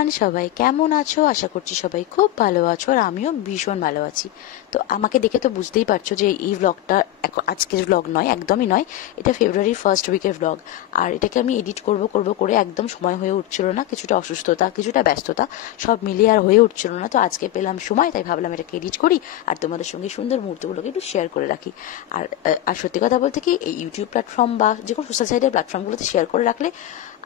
Everyone, সবাই কেমন আছো? আশা করছি সবাই খুব ভালো আছো, আর আমিও ভীষণ ভালো আছি। তো আমাকে দেখে তো বুঝতেই পারছো যে এই ব্লগটা আজকের ব্লগ নয়, একদমই নয়। এটা ফেব্রুয়ারির ফার্স্ট উইকের ব্লগ। আর এটাকে আমি এডিট করব করে একদম সময় হয়ে উঠছিল না, কিছুটা অসুস্থতা, কিছুটা ব্যস্ততা, সব মিলিয়ে আর হয়ে উঠছিল না। তো আজকে পেলাম সময়, তাই ভাবলাম এটাকে এডিট করি আর তোমাদের সঙ্গে সুন্দর মুহূর্তগুলোকে একটু শেয়ার করে রাখি। আর আর সত্যি কথা বলতে কি, এই ইউটিউব প্ল্যাটফর্ম বা যে কোনো সোশ্যাল সাইটের প্ল্যাটফর্মগুলোতে শেয়ার করে রাখলে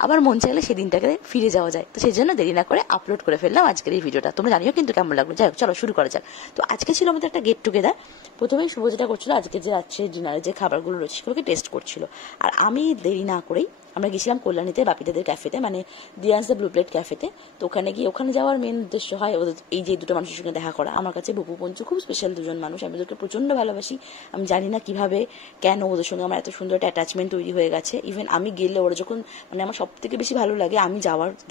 আবার মন চাইলে সেদিনটাকে ফিরে যাওয়া যায়। তো সেই জন্য দেরি না করে আপলোড করে ফেললাম আজকের এই ভিডিওটা। তোমরা জানিও কিন্তু কেমন লাগলো। যাই হোক, চলো শুরু করা যাক। তো আজকে ছিল আমাদের একটা গেট টুগেদার। প্রথমেই শুভ যেটা করছিল, আজকে যে রাত্রে ডিনারে যে খাবারগুলো রয়েছে সেগুলোকে টেস্ট করছিল। আর আমি দেরি না করেই আমরা গেছিলাম কল্যাণীতে বাপিদাদের ক্যাফেতে, মানে দিয়ান্স দ্য ব্লু প্লেট ক্যাফেতে। তো ওখানে যাওয়ার মেন উদ্দেশ্য হয় ওদের এই যে দুটো মানুষের সঙ্গে দেখা করা। আমার কাছে বুপু পঞ্চু খুব স্পেশাল দুজন মানুষ, আমি ওদেরকে প্রচন্ড ভালোবাসি। আমি জানি না কিভাবে কেন ওদের সঙ্গে আমার এত সুন্দর একটা অ্যাটাচমেন্ট তৈরি হয়ে গেছে। ইভেন আমি গেলে ওরা যখন, মানে আমার সব থেকে বেশি ভালো লাগে আমি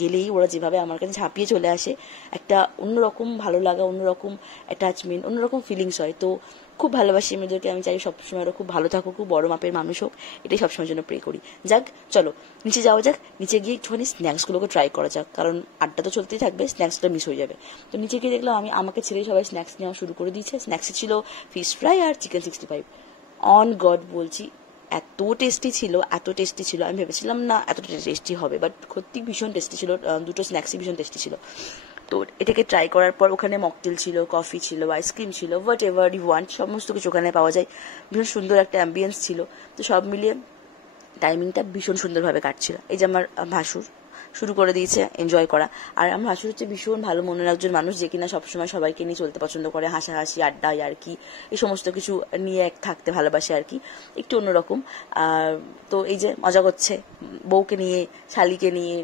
গেলেই ওরা যেভাবে আমার কাছে ঝাঁপিয়ে চলে আসে, একটা অন্যরকম ভালো লাগা, অন্যরকম অ্যাটাচমেন্ট, অন্যরকম ফিলিংস হয়। তো খুব ভালোবাসি মেয়েদেরকে। আমি চাই সবসময় ওরা খুব ভালো থাকুক, খুব বড় মাপের মানুষ হোক, এটাই সবসময়ের জন্য প্রে করি। যাক, চলো নিচে যাওয়া যাক। নিচে গিয়ে একটুখানি স্ন্যাক্সগুলোকে ট্রাই করা যাক, কারণ আড্ডা তো চলতেই থাকবে, স্ন্যাক্সটা মিস হয়ে যাবে। তো নিচে গিয়ে দেখলাম আমাকে ছেড়েই সবাই স্ন্যাক্স নেওয়া শুরু করে দিয়েছে। স্ন্যাক্সে ছিল ফিশ ফ্রাই আর চিকেন 65। অন গড বলছি, এত টেস্টি ছিল, এত টেস্টি ছিল। আমি ভেবেছিলাম না এতটা টেস্টি হবে, বাট সত্যি ভীষণ টেস্টি ছিল। দুটো স্ন্যাক্সই ভীষণ টেস্টি ছিল। তো এটাকে ট্রাই করার পর ওখানে মকটেল ছিল, কফি ছিল, আইসক্রিম ছিল, হোয়াট এভার ইউ ওয়ান্ট, সমস্ত কিছু ওখানে পাওয়া যায়। ভীষণ সুন্দর একটা অ্যাম্বিয়েন্স ছিল। তো সব মিলিয়ে টাইমিংটা ভীষণ সুন্দরভাবে কাটছিল। এই যে আমার ভাসুর শুরু করে দিয়েছে এনজয় করা। আর আমার ভাসুর হচ্ছে ভীষণ ভালো মনের একজন মানুষ, যে কিনা সবসময় সবাইকে নিয়ে চলতে পছন্দ করে, হাসাহাসি, আড্ডা, আর কি এই সমস্ত কিছু নিয়ে থাকতে ভালোবাসে আর কি, একটু অন্যরকম। তো এই যে মজা করছে বউকে নিয়ে, শালিকে নিয়ে,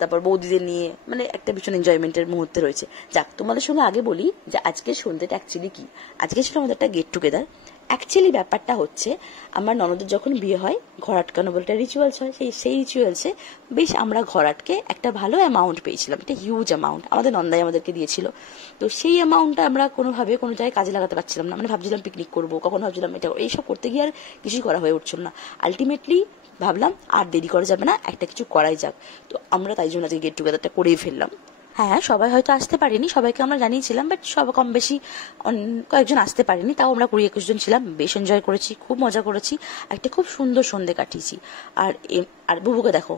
তারপর বৌদিদের নিয়ে, মানে একটা ভীষণ এনজয়মেন্টের মুহূর্তে রয়েছে। যাক, তোমাদের সঙ্গে আগে বলি যে আজকের সন্ধ্যেটা অ্যাকচুয়ালি কি। আজকে ছিল আমাদের একটা গেট টুগেদার। অ্যাকচুয়ালি ব্যাপারটা হচ্ছে, আমার ননদের যখন বিয়ে হয়, ঘর আটকানো বলে একটা রিচুয়ালস হয়। সেই রিচুয়ালসে বেশ আমরা ঘর আটকে একটা ভালো অ্যামাউন্ট পেয়েছিলাম, একটা হিউজ অ্যামাউন্ট আমাদের নন্দাই আমাদেরকে দিয়েছিল। তো সেই অ্যামাউন্টটা আমরা কোনোভাবে কোনো জায়গায় কাজে লাগাতে পারছিলাম না। মানে ভাবছিলাম পিকনিক করবো, কখন ভাবছিলাম এটা, এইসব করতে গিয়ে আর কিছুই করা হয়ে উঠছিল না। আলটিমেটলি ভাবলাম আর দেরি করা যাবে না, একটা কিছু করাই যাক। তো আমরা তাই জন্য আজকে গেট টুগেদারটা করেই ফেললাম। হ্যাঁ, সবাই হয়তো আসতে পারেনি, সবাইকে আমরা জানিয়েছিলাম, বাট সব কম বেশি কয়েকজন আসতে পারেনি। তাও আমরা 20-21 জন ছিলাম, বেশ এনজয় করেছি, খুব মজা করেছি, একটা খুব সুন্দর সন্ধে কাটিয়েছি। আর আর বুবুকে দেখো,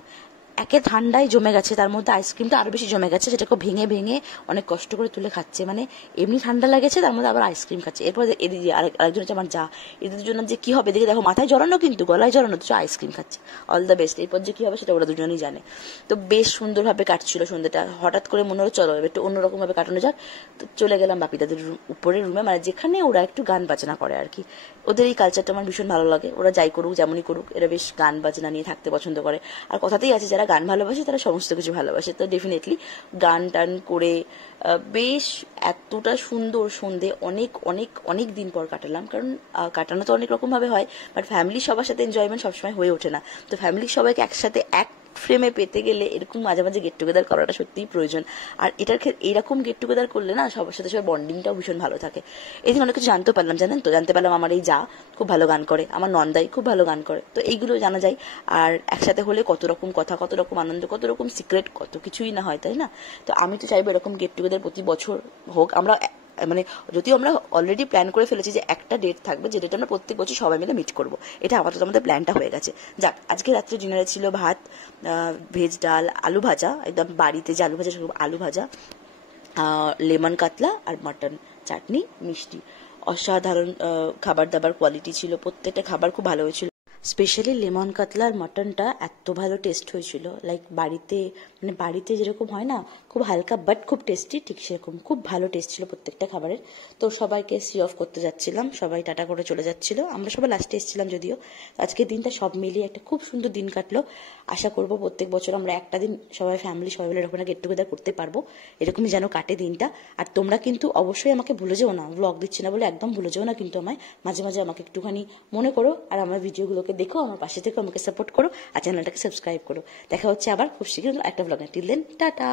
একে ঠান্ডায় জমে গেছে, তার মধ্যে আইসক্রিমটা আরো বেশি জমে গেছে, সেটাকে ভেঙে ভেঙে অনেক কষ্ট করে তুলে খাচ্ছে। মানে এমনি ঠান্ডা লেগেছে, তার মধ্যে আবার আইসক্রিম খাচ্ছে। এরপর এদিকে আরেকজন হচ্ছে আমার যা, এদের জন্য যে কি হবে দেখে, দেখো মাথায় জড়ানো, কিন্তু গলায় জড়ানো, তো আইসক্রিম খাচ্ছে। All the best. এরপর যে কি হবে সেটা ওরা দুজনেই জানে। তো বেশ সুন্দরভাবে কাটছিল সন্ধ্যেটা। হঠাৎ করে মনে হলো চলো একটু অন্যরকম ভাবে কাটানো যাক। তো চলে গেলাম বাপিদাদের উপরের রুমে, মানে যেখানে ওরা একটু গান বাজনা করে আর কি। ওদের এই কালচারটা আমার ভীষণ ভালো লাগে। ওরা যাই করুক, যেমনই করুক, এরা বেশ গান বাজনা নিয়ে থাকতে পছন্দ করে। আর কথাতেই আছে, যারা গান ভালোবাসে তারা সমস্ত কিছু ভালোবাসে। তো ডেফিনেটলি গান টান করে বেশ এতটা সুন্দর সন্ধে অনেক অনেক অনেক দিন পর কাটালাম। কারণ কাটানো তো অনেক রকম ভাবে হয়, বাট ফ্যামিলি সবার সাথে এনজয়মেন্ট সবসময় হয়ে ওঠে না। তো ফ্যামিলির সবাইকে একসাথে এক ফ্রেমে পেতে গেলে এরকম মাঝে মাঝে গেট টুগেদার করাটা সত্যিই প্রয়োজন। আর এইরকম গেট টুগেদার করলে না সবার সাথে সবার বন্ডিংটাও ভীষণ ভালো থাকে। এদিন অনেক কিছু জানতে পারলাম, জানেন তো, জানতে পারলাম আমার এই যা খুব ভালো গান করে, আমার নন্দাই খুব ভালো গান করে। তো এইগুলো জানা যায়। আর একসাথে হলে কত রকম কথা, কত রকম আনন্দ, কত রকম সিক্রেট, কত কিছুই না হয়, তাই না? তো আমি তো চাইবো এরকম গেট টুগেদার প্রতি বছর হোক। আমরা মানে যদিও আমরা অলরেডি প্ল্যান করে ফেলেছি যে একটা ডেট থাকবে, যে ডেট আমরা প্রত্যেক বছর সবাই মিলে মিট করবো। এটা আপাতত আমাদের প্ল্যানটা হয়ে গেছে। যাক, আজকে রাত্রে ডিনারে ছিল ভাত, ভেজ ডাল, আলু ভাজা, একদম বাড়িতে যে আলু ভাজা, আলু ভাজা, লেমন কাতলা আর মাটন, চাটনি, মিষ্টি। অসাধারণ খাবার দাবার কোয়ালিটি ছিল, প্রত্যেকটা খাবার খুব ভালো হয়েছিল। স্পেশালি লেমন কাতলার মাটনটা এত ভালো টেস্ট হয়েছিল, লাইক বাড়িতে, মানে বাড়িতে যেরকম হয় না, খুব হালকা বাট খুব টেস্টি, ঠিক সেরকম খুব ভালো টেস্ট ছিল প্রত্যেকটা খাবারের। তো সবাইকে সি অফ করতে যাচ্ছিলাম, সবাই টাটা করে চলে যাচ্ছিল, আমরা সবাই লাস্টে এসেছিলাম যদিও। আজকের দিনটা সব মিলিয়ে একটা খুব সুন্দর দিন কাটলো। আশা করবো প্রত্যেক বছর আমরা একটা দিন সবাই ফ্যামিলি সবাই মিলে এরকম গেট টুগেদার করতে পারবো, এরকমই যেন কাটে দিনটা। আর তোমরা কিন্তু অবশ্যই আমাকে ভুলে যেও না, ব্লগ দিচ্ছি না বলে একদম ভুলে যেও না কিন্তু আমায়, মাঝে মাঝে আমাকে একটুখানি মনে করো, আর আমার ভিডিওগুলোকে দেখো, আমার পাশে থেকে আমাকে সাপোর্ট করো, আর চ্যানেলটাকে সাবস্ক্রাইব করো। দেখা হচ্ছে আবার খুব শীঘ্রই একটা ব্লগে। Till then, tata.